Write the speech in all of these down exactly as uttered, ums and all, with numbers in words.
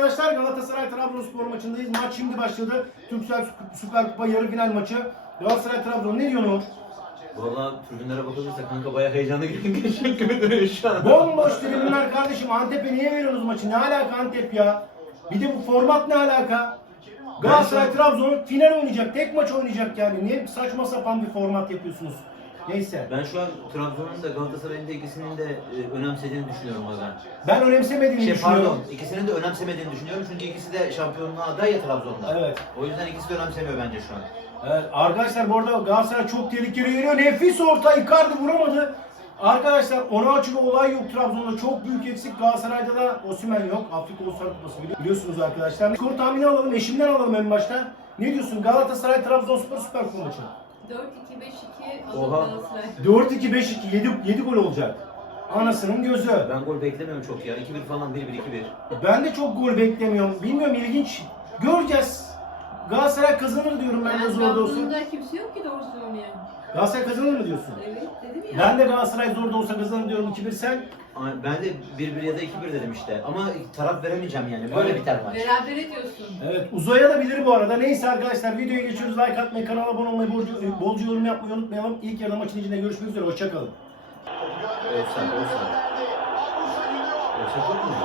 arkadaşlar, Galatasaray Trabzonspor maçındayız. Maç şimdi başladı. Türksel Süper Kupa yarı final maçı. Galatasaray Trabzon, ne diyorsun Uğur? Valla tribünlere bakılırsa kanka bayağı heyecanlı geçecek gibi duruyor şu an. Bomboş tribünler kardeşim. Antep'e niye veriyorsunuz maçı? Ne alaka Antep ya? Bir de bu format ne alaka? Galatasaray Trabzon final oynayacak. Tek maç oynayacak yani. Niye saçma sapan bir format yapıyorsunuz? Neyse. Ben şu an Trabzon'un da Galatasaray'ın da ikisinin de e, önemsediğini düşünüyorum bazen. Ben önemsemediğini Şey düşünüyorum. pardon, ikisinin de önemsemediğini düşünüyorum çünkü ikisi de şampiyonluğa aday ya Trabzon'da. Evet. O yüzden ikisi de önemsemiyor bence şu an. Evet, arkadaşlar bu arada Galatasaray çok tehlikeli geliyor. Nefis orta, Icardi vuramadı. Arkadaşlar ona açık olay yok Trabzon'da. Çok büyük eksik. Galatasaray'da da Osimhen yok. Afrika Uluslar Kupası biliyorsunuz arkadaşlar. Skor tahmini alalım. Eşimden alalım en başta. Ne diyorsun? Galatasaray Trabzonspor Süper Kupa maçı. dört iki beş iki Oha. Galatasaray. dört iki beş iki yedi yedi gol olacak. Anasının gözü. Ben gol beklemiyorum çok ya. iki bir falan bir bir iki bir. Ben de çok gol beklemiyorum. Bilmiyorum, ilginç. Göreceğiz. Galatasaray kazanır diyorum ben de, zor da olsa. Trabzon'da kimse yok ki doğru söyleyen. Galatasaray kazanır mı diyorsun? Evet dedim ya. Ben de Galatasaray zor da olsa kazanır diyorum. iki bir sen. Ama ben de bir bir ya da iki bir dedim işte. Ama taraf veremeyeceğim yani. Böyle Evet. biter maç. Beraber ediyorsun. Evet, uzaya da bilir bu arada. Neyse arkadaşlar, videoya geçiyoruz. Like atmayı, kanala abone olmayı, bolca, bolca yorum yapmayı unutmayalım. İlk yarı maçın içinde görüşmek üzere. Hoşçakalın. Offside, offside. Offside yok mu?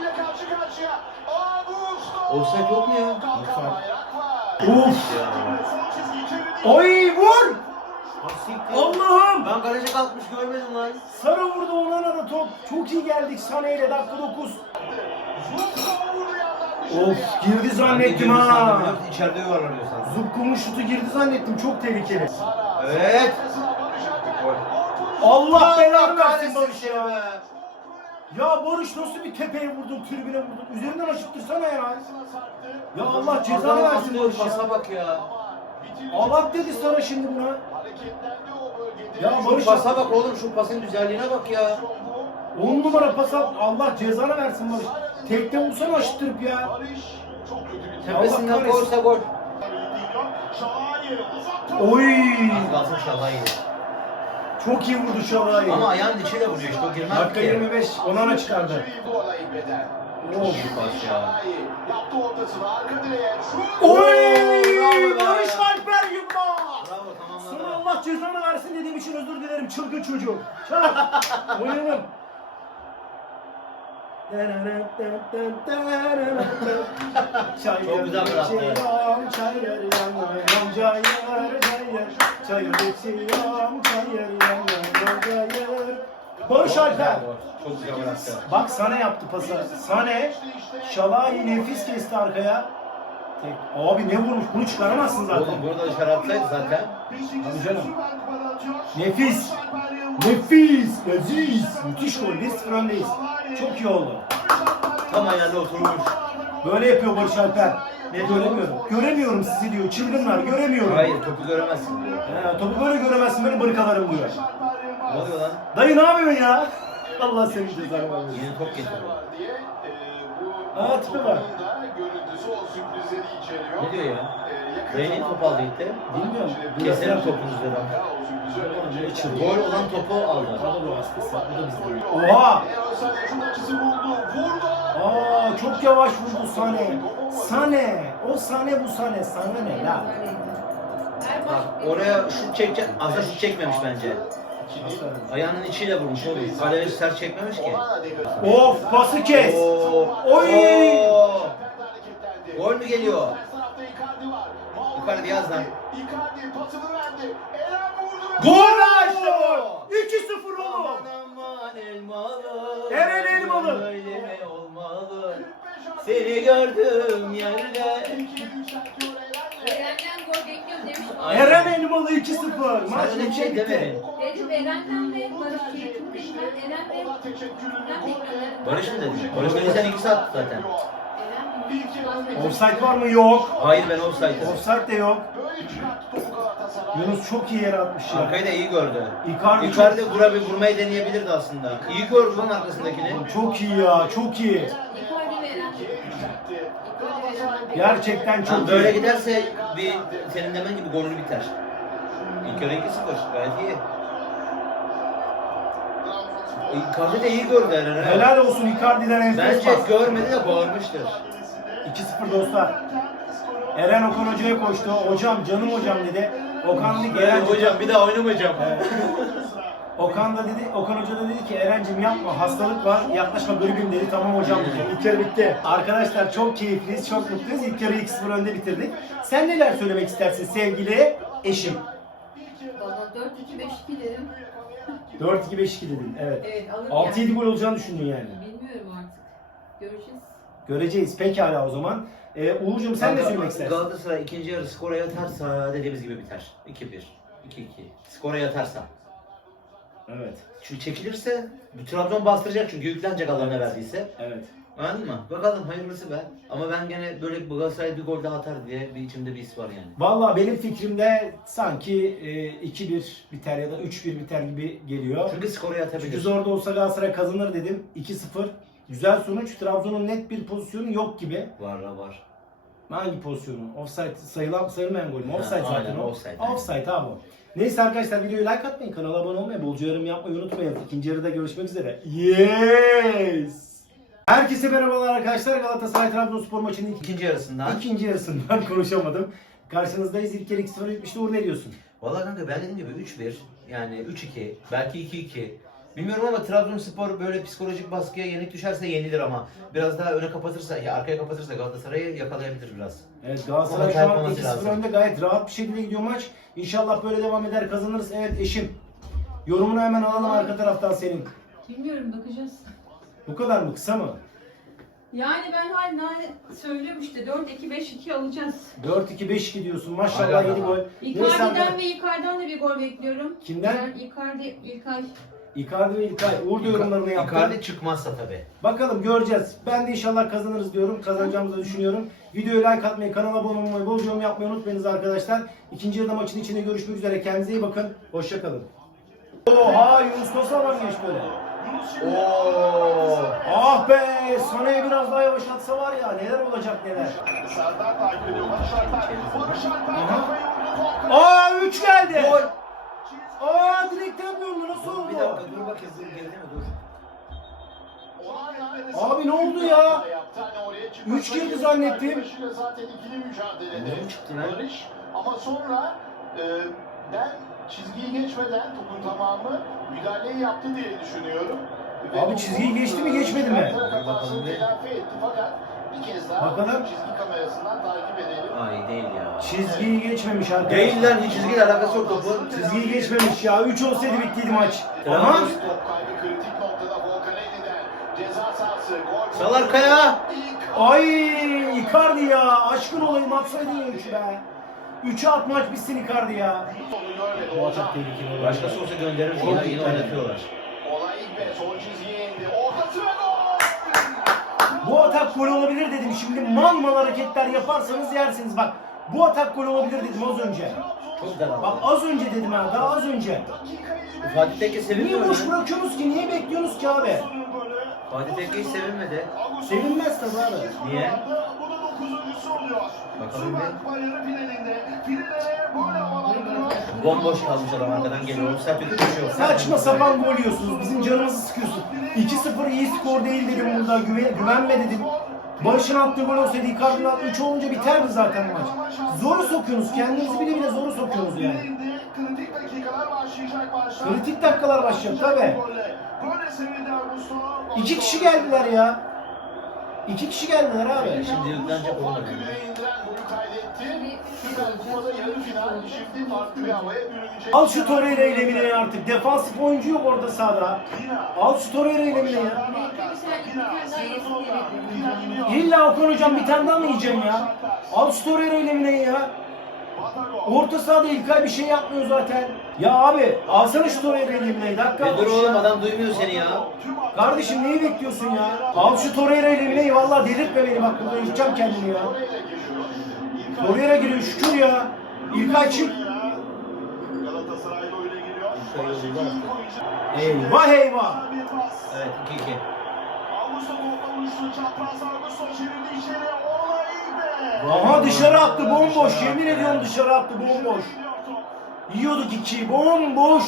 Offside yok mu ya? Uf! Ya. Oy vur! Asiktir. Allah'ım! Ben kaleci kalkmış görmedim lan. Sarı vurdu, ona da top. Çok iyi geldik Sané ile, dakika dokuz. Of, girdi zannettim ha. İçeride yuvarlanıyor sanki. Zubku'nun şutu girdi zannettim. Çok tehlikeli. Evet. Allah belanı versin Barış ya. be. Ya Barış, nasıl bir tepeye vurdun, tribüne vurdun. Üzerinden aşıttırsana ya. Ya Allah cezanı versin Barış ya. Pasa bak ya. Allah dedi sana şimdi buna. Ya Şu Barış, pasa bak oğlum, şu pasın güzelliğine bak ya. on numara pas at. Allah cezanı versin Barış. Tekte vursana aşıttırıp ya. Tepesinden Allah kahretsin. koysa gol. Oy! Az kalsın Şalay yedi. Çok iyi vurdu Şalay. Ama ayağın içiyle vuruyor işte, o girmez Dakika ki. yirmi beş, onana çıkardı. Çok iyi pas ya. Oy! Bravo be. Barış Alper Yılmaz! Bravo, Sana tamamladı. Allah cezanı versin dediğim için özür dilerim çılgın çocuk. Çal! Oynayalım. Çok güzel bıraktı. Çayır yanıyorum, çayır, çayır, çayır içiyorum, çayır yanıyorum, çayır. Barış Alper. Çok güzel bıraktı. Bak sana yaptı pası. Sané, Şalai nefis kesti arkaya. Tek. Abi ne vurmuş? Bunu çıkaramazsın zaten. Oğlum burada dışarı atsaydı zaten. Tabii canım. Nefis. Nefis. Leziz. Müthiş gol. bir sıfır öndeyiz. Çok iyi oldu. Tam ayağına oturmuş. Böyle yapıyor Barış Alper. Ne göremiyorum. Göremiyorum sizi diyor. Çılgınlar göremiyorum. Hayır, topu göremezsin diyor. He, topu böyle göremezsin, böyle bırkalarım diyor. Ne oluyor lan? Dayı ne yapıyorsun ya? Allah senin cezanı vermesin. Yeni top getiriyor. Aa tipe bak. Ne diyor ya? Dayının topu aldı gitti. Bilmiyorum. Keserim topunuzu dedi. Gol olan topu aldı. O da bu hastası. O da bizden. Oha! Aa çok yavaş vurdu Sané. Sané. O Sané bu Sané. Sana ne la? Her Bak maç oraya şut çekecek, aslında şut çekmemiş bence. Ayağının içiyle vurmuş oğlum. Kaleci sert çekmemiş ki. Of, pası kes. Oo. Oy! Oo. Gol mü geliyor? Yukarı biraz lan. Gol la işte bu. iki sıfır oğlum. Aman elmalı. Eren Elmalı. Böyle mi olmalı? Seni gördüm yerde. Eren'den gol bekliyorum demiş. Eren Elmalı iki sıfır. Maç Sen öyle bir bitti. şey demedin. Dedim Eren'den ve Barış Çelik'in peşinden Eren ve Kimden bekliyorum. Barış mı dedin? Barış dedi sen iki saat zaten. Eren mi? Offside var mı? Yok. Hayır, ben offside'ım. Offside de yok. Yunus çok iyi yere atmış ya. Arkayı da iyi gördü. Icardi çok, Icardi vura bir vurmayı deneyebilirdi aslında. İyi gördü lan arkasındakini. çok iyi ya. Çok iyi. Icardi ve Eren. Icardi ve Eren. Gerçekten Çok çok böyle iyi. giderse bir senin demen gibi golü biter. İlk yarı iki sıfır gayet iyi. Icardi de iyi gördü herhalde. Helal olsun Icardi'den enfes Bence pas. görmedi de bağırmıştır. iki sıfır dostlar. Eren Okan Hoca'ya koştu. Hocam canım hocam dedi. Okan dedi ki Eren Eren hocam bir daha oynamayacağım. Okan da dedi, Okan Hoca da dedi ki Eren'cim yapma hastalık var yaklaşma gribim dedi. Tamam hocam dedi. İlk yarı bitti. Arkadaşlar çok keyifliyiz, çok mutluyuz. İlk yarı iki sıfır önde bitirdik. Sen neler söylemek istersin sevgili eşim? Valla dört iki beş iki dedim. dört iki beş iki dedin evet. Evet alır altı yedi yani. gol olacağını düşündün yani. Bilmiyorum artık. Göreceğiz. Göreceğiz. Pekala o zaman. Ee, Uğur'cum sen ne söylemek istersin? Galatasaray ikinci yarı skora yatarsa dediğimiz gibi biter. iki bir, iki iki. Skora yatarsa. Evet. Çünkü çekilirse Trabzon bastıracak çünkü yüklenecek Allah ne verdiyse. Evet. Anladın mı? Bakalım hayırlısı be. Ama ben gene böyle Galatasaray bir gol daha atar diye bir içimde bir his var yani. Vallahi benim fikrimde sanki e, iki bir biter ya da üç bir biter gibi geliyor. Çünkü skora Çünkü yatabilir. zor da olsa Galatasaray kazanır dedim. iki sıfır. Güzel sonuç. Trabzon'un net bir pozisyonu yok gibi. Var la var. Hangi pozisyonu? Offside sayılan sayılmayan gol mü? Ha, Offside zaten aynen, o. offside. Offside abi o. Neyse arkadaşlar videoyu like atmayın, kanala abone olmayı, bolca yorum yapmayı unutmayın. İkinci yarıda görüşmek üzere. Yes! Herkese merhabalar arkadaşlar. Galatasaray Trabzonspor maçının iki- İkinci yarısından. ikinci yarısından konuşamadım. Karşınızdayız. İlk yarı iki sıfır bitmişti. Uğur ne diyorsun? Valla kanka ben dediğim gibi üç bir yani üç iki belki iki iki. Bilmiyorum ama Trabzonspor böyle psikolojik baskıya yenik düşerse yenilir ama biraz daha öne kapatırsa ya arkaya kapatırsa Galatasaray'ı yakalayabilir biraz. Evet Galatasaray Ama şu an çarpmaması iki sıfır lazım. önde gayet rahat bir şekilde gidiyor maç. İnşallah böyle devam eder kazanırız. Evet eşim. Yorumunu hemen alalım arka taraftan senin. Bilmiyorum bakacağız. Bu kadar mı? Kısa mı? Yani ben hala söylüyorum işte dört iki beş iki alacağız. dört iki beş iki diyorsun. Maşallah Hala yedi daha. gol. Neyse Icardi'den arkadaşlar- ve İlkay'dan da bir gol bekliyorum. Kimden? Ben Icardi, İlkay. Icardi ve İlkay. Uğur da yorumlarını yaptı. Icardi çıkmazsa tabii. Bakalım göreceğiz. Ben de inşallah kazanırız diyorum. Kazanacağımızı da düşünüyorum. Videoya like atmayı, kanala abone olmayı, bolca yorum yapmayı unutmayınız arkadaşlar. İkinci yarıda maçın içinde görüşmek üzere. Kendinize iyi bakın. Hoşçakalın. Oha Yunus nasıl alan geçti böyle? Oo. Ah be! Sane'ye biraz daha yavaşlatsa var ya neler olacak neler. Serdar takip ediyor. Barış Alper. Barış Alper Aha. kafayı vurdu. Volkan. Aa üç geldi. Gol. Aa direkten döndü nasıl oldu? Bir dakika dur bakayım dur geride mi dur. Abi ne oldu ya? Üç girdi zannettim. Zaten ikili mücadelede. Ne çıktı lan? Barış. Ama sonra e, ben çizgiyi geçmeden topun tamamı müdahaleyi yaptı diye düşünüyorum. Ve Abi topu, çizgiyi geçti mi, e, geçmedi mi? hatasını Bakalım bir. telafi etti fakat bir kez daha Bakalım. çizgi kamerasından takip edelim. Ay değil ya. Çizgiyi geçmemiş arkadaşlar. Değil lan hiç çizgiyle alakası yok topun. Çizgiyi geçmemiş ya. üç olsaydı bittiydi maç. Tamam. Ama Top kaybı kritik noktada Volkan Eli'den. Ceza sahası. Gol. Sal arkaya. ay Icardi ya. Aşkın olayım atsaydın ya üçü be. Üçü at maç bitsin Icardi ya. Bu atak tehlikeli. Başkası olsa gönderir Çok ya iyi yine tane. oynatıyorlar. Olay ilk ve son çizgiye indi. Ortası ve gol! Bu atak gol olabilir dedim. Şimdi mal mal hareketler yaparsanız yersiniz. Bak bu atak gol olabilir dedim az önce. Çok daraldı. Bak az önce dedim ha. Daha az önce. Fatih Tekke sevinmiyor Niye boş mu? bırakıyorsunuz ki? Niye bekliyorsunuz ki abi? Fatih Tekke hiç sevinmedi. Sevinmez tabii abi. Niye? Bu da dokuzuncusu oluyor. Bakalım Süper Kupa yarı finalinde finallere böyle havalandırıyor. Bomboş kalmış adam arkadan geliyor. Sert bir koşuyor. Saçma sapan gol yiyorsunuz. Bizim canımızı sıkıyorsun. iki sıfır iyi skor değil dedim burada. Güven, güvenme dedim. Barış'ın attığı gol olsaydı Icardi'nin attığı üç olunca biterdi zaten maç. Zoru sokuyorsunuz. Kendinizi bile bile zoru sokuyorsunuz yani. Kritik dakikalar başlayacak başlar. Kritik dakikalar başlayacak tabi. Böyle sevindi Augusto. İki kişi geldiler ya. İki kişi geldiler abi. Şimdi yüklenecek Augusto olur farkı yani. bile indiren golü kaydetti. Süper Kupa'da yarı final şimdi farklı bir havaya bürünecek. Al şu Torreira eylemine artık. Defansif oyuncu yok orada sahada. Al şu Torreira eylemine ya. İlla Okan hocam bir tane daha mı yiyeceksin ya? Al şu Torreira eylemine ya. Orta sahada İlkay bir şey yapmıyor zaten. Ya abi alsana şu Torreira eylemine. Dakika Bir dur altmış oğlum ya. adam duymuyor seni ya. Kardeşim neyi bekliyorsun ya? Al şu Torreira eylemine. Vallahi delirtme beni bak burada yiyeceğim kendimi ya. Torreira giriyor şükür ya. İlkay çık. Galatasaray'da oyuna giriyor. Eyvah eyvah. Evet iki iki. Augusto topla uçtu. Çapraz Augusto çevirdi içeri. Olay be. Aha dışarı attı bomboş. Yemin ediyorum dışarı attı bomboş. Yiyorduk iki bomboş.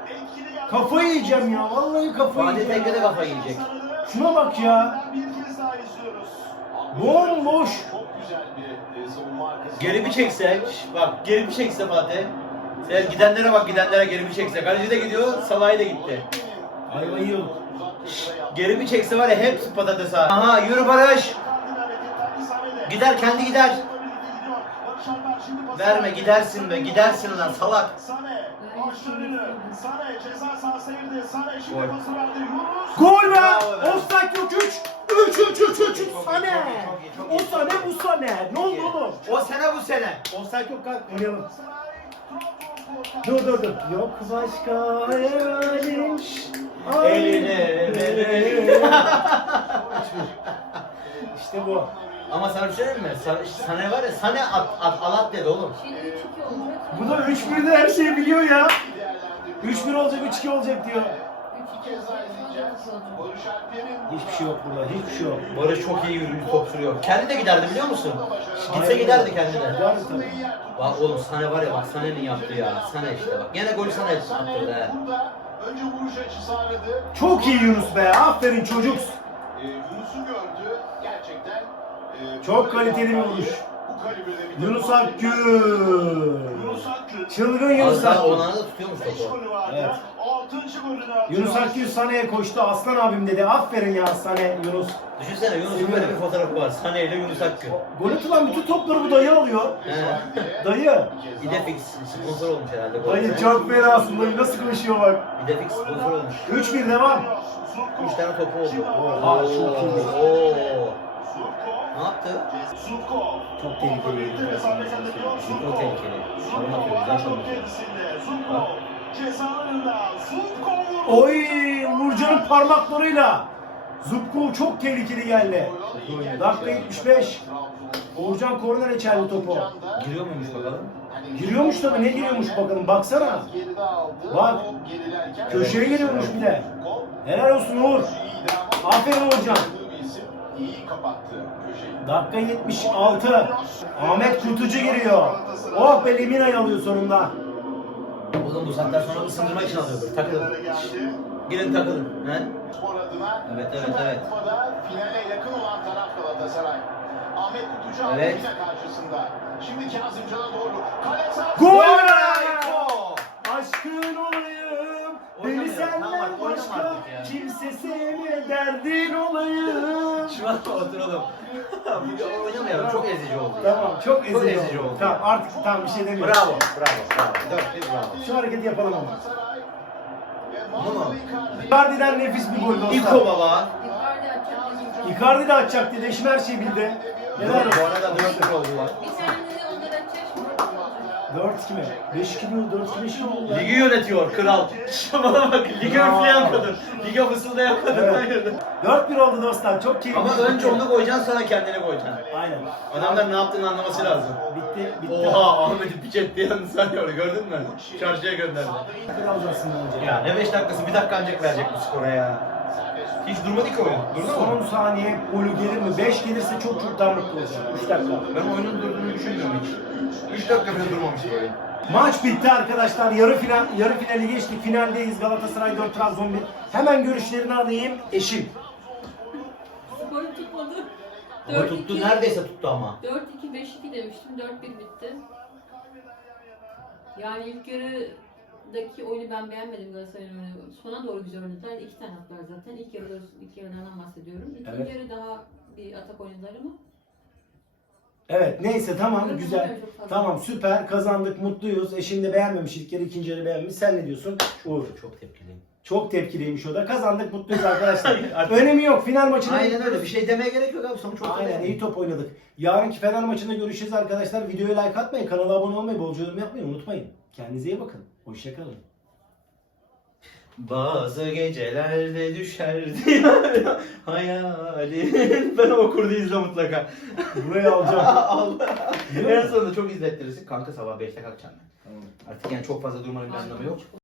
Kafayı yiyeceğim ya. Vallahi kafayı Fatih yiyeceğim. Tekke de kafa yiyecek. Şuna bak ya. Bir kez daha izliyoruz. Bomboş. Çok güzel bir e, savunma arkası. Geri bir çekse, şş, bak geri bir çekse Fatih. Sen gidenlere bak, gidenlere geri bir çekse. Kaleci de gidiyor, Salah'ı da gitti. Ayvayı yiyorduk. Geri bir çekse var ya hepsi patates ha. Aha yürü Barış. Gider kendi gider. Verme gidersin be, gidersin lan salak. Sane, başlarını, Sane ceza sahasına girdi. Sane şimdi Gol. pası verdi. Yunus. Gol be! Bravo be. Offside yok üç. üç üç üç üç üç Sane. O Sane bu Sane. Ne oldu oğlum? O sene bu sene. Offside yok kalk oynayalım. Dur dur dur. Yok başka hayalim. Eline verelim. İşte bu. Ama sana bir şey diyeyim mi? Sana, sana var ya sana at, at, alat dedi oğlum. Şimdi üç iki olacak. Bu da üç birde her şeyi biliyor ya. üç bir olacak, üç iki olacak diyor. üç iki olacak. Barış Alper'in Hiçbir şey yok burada, hiçbir şey yok. Barış çok iyi yürüyüş top sürüyor. Kendi de giderdi biliyor musun? Gitse Aynen. giderdi kendi de. Giderdi tabii. Bak oğlum sana var ya bak Sané'nin yaptı ya. Sané işte bak. Gene golü Sané Sane attırdı he. burada önce vuruş açısı aradı. Çok iyi Yunus be, aferin çocuk. Ee, Yunus'u gördü. Gerçekten e, Çok kaliteli bir vuruş. Bu kalibrede bir Yunus takım. Akgün. Yunus Akgün. Çılgın Az Yunus daha Akgün. Onana da tutuyormuş beş topu. golü vardı. Evet. altıncı golünü atıyor. Yunus Akgün Sané'ye koştu, aslan abim dedi. Aferin ya Sané Yunus. Düşünsene Yunus'un böyle bir fotoğrafı var. Sané ile Yunus Akgün. Gol atılan bütün topları bu dayı alıyor. He. Dayı. İdefix sponsor olmuş herhalde. gol. Dayı çok fena aslında, nasıl koşuyor bak. İdefix sponsor olmuş. üç bir devam. Üç tane topu oldu. Oha, çok iyi. Oo. Ne yaptı? Zubkov. Çok tehlikeli. Çok tehlikeli. Savunma atıyor, güzel savunma atıyor. Zubkov. Ceza alanında. Zubkov vurdu. Oy, Nurcan'ın parmaklarıyla. Zubkov çok tehlikeli geldi. Dakika yetmiş beş. Uğurcan kornere çeldi topu. Giriyor muymuş bakalım? Giriyormuş tabii, ne giriyormuş bakalım, baksana. Geride aldı. Bak. O gerilerken- Köşeye giriyormuş bir de. Helal olsun Uğur. Aferin Uğurcan. İyi kapattı köşeyi. Dakika yetmiş altı. Ahmet Kutucu giriyor. Oh be, Lemina'yı alıyor sonunda. Oğlum bu saatten sonra ısındırma için alıyordur. Takılın. Kenara geldi. Girin takılın. He? Spor adına Evet, evet, Süper evet. Kupa'da finale yakın olan taraf Galatasaray. Ahmet Kutucu aldı Evet. yine karşısında. Şimdi Kazımcan'a doğru. Kale sahası. Gol! Gol! Aşkın olayım, beni Oynamıyor. senden Tamam, oynama başka artık ya. kimse sevme, derdin olayım. Şu an oturalım. Bu oynamayalım. Çok ezici oldu. Tamam, çok ezici, Çok ezici oldu. oldu. Tamam, artık tamam, bir şey demiyorum. Bravo, bravo, bravo. Dört bir bravo. Şu hareketi yapalım ama. Galatasaray ve Bunu mu? Mauro Icardi. Icardi'den nefis bir gol dostlar. İko baba. Icardi atacak. Icardi de atacak dedi, eşim her şeyi bildi. Helal Bu olsun. arada dört bir oldular. Bir tane de ondan atacak. Şimdi dört iki mi? beş iki mi? dört iki beş iki mi oldu? Ligi yönetiyor kral. Bana bak, ligi üfleyen kadın. Lige fısıldayan kadın. Evet. Hayırdır? dört bir oldu dostlar, çok keyifli. Ama önce onu koyacaksın sonra kendini koyacaksın. Aynen. Adamlar ne yaptığını anlaması lazım. Bitti, bitti. Oha Ahmet'i piç etti yalnız sanıyor gördün mü? Çarşıya gönderdi. Kral alacaksın önce. Ya ne beş dakikası bir dakika ancak verecek bu skora ya. Hiç durmadı ki oyun. Durdu mu? Son saniye golü gelir mi? beş gelirse çok çok daha mutlu olacağım. üç dakika. Ben oyunun durduğunu düşünmüyorum hiç. üç dakika bile durmamış böyle. Maç bitti arkadaşlar. Yarı final, yarı finali geçtik. Finaldeyiz. Galatasaray dört, Trabzon bir. Hemen görüşlerini alayım. Eşim. gol tutmadı. Ama tuttu, neredeyse tuttu ama. dört iki beş iki demiştim. dört bir bitti. Yani ilk yarıdaki oyunu ben beğenmedim Galatasaray'ın oyunu. Sona doğru güzel oynadılar. İki tane attılar zaten. İlk yarıda ilk yarıdan bahsediyorum. İkinci Evet. yarı daha bir atak oynadılar ama. Evet, neyse tamam, Evet, güzel. evet, çok fazla. Tamam, süper, kazandık, mutluyuz. Eşim de beğenmemiş ilk yarı, ikinci yarı beğenmiş. Sen ne diyorsun? Uğur. Çok tepkiliyim. Çok tepkiliymiş o da. Kazandık, mutluyuz arkadaşlar. Artık- Önemi yok. Final maçına Aynen öyle bir şey demeye gerek yok abi sonuç ortada. Aynen, iyi top oynadık. Yarınki Fener maçında görüşeceğiz arkadaşlar. Videoya like atmayın, kanala abone olmayı, bolca yorum yapmayı unutmayın. Kendinize iyi bakın. Hoşçakalın. Bazı gecelerde düşerdi hayalin. Ben okurdu izle mutlaka. Buraya alacağım. Allah. En sonunda çok izlettirirsin. Kanka sabah beşte kalkacağım ben. Tamam. Artık yani çok fazla durmanın bir anlamı yok.